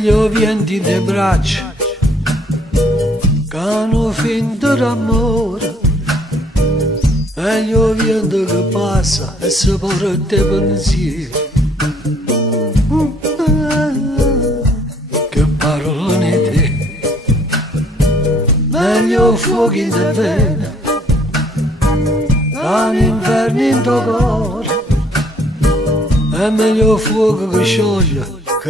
meglio vieni de braccia, che non finto d'amore, meglio vieni che passa e si porta pensieri. Che parole te, meglio fuochi di vena, che l'inferno in tuo cuore, è meglio fuoco che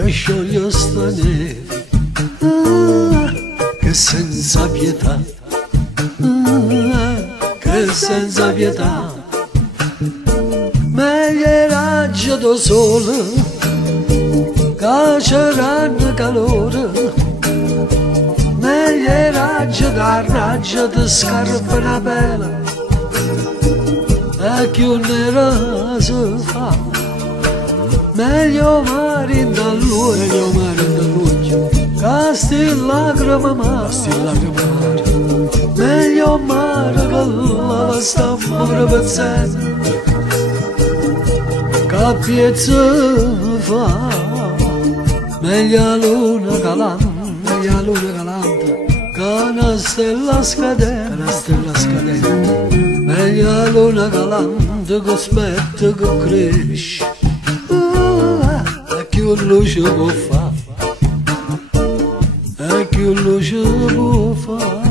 scioglie sta neve, che senza pietà, che senza pietà, meglio il raggio del sole, che c'erano calore, meglio il raggio di scarpa una bella, e chi un nera si fa, meglio mare in dall'uoglio, che sti lacrime mare, meglio mare che la sta amore pezzente, che piezza fa, meglio la luna calante, che una stella scadente, meglio la luna calante che aspetta che cresce, e che luce può fare, e che luce può fare.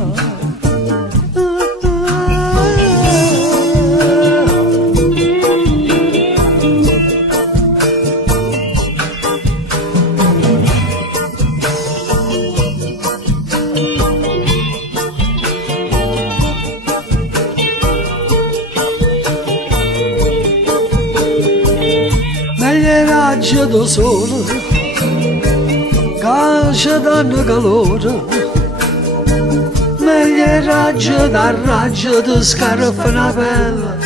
Raggio del sole, che ci danno calore, meglio il raggio di scarpa una pelle,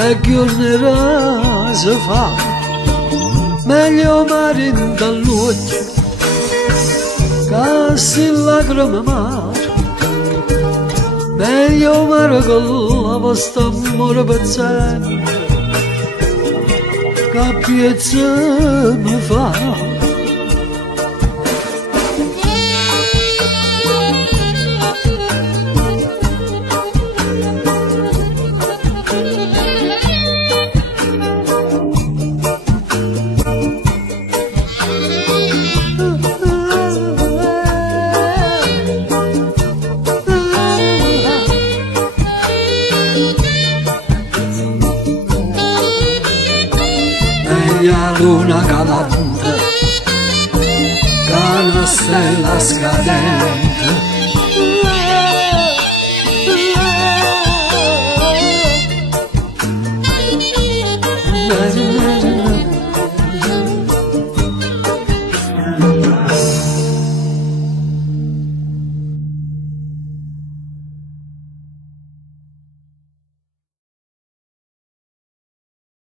e che un nera si fa, meglio mare dall'occhio, che si lacrime mare, meglio mare che la vostra amore pezzente, che piezza mi fa. La luna calante, che una stella scadente,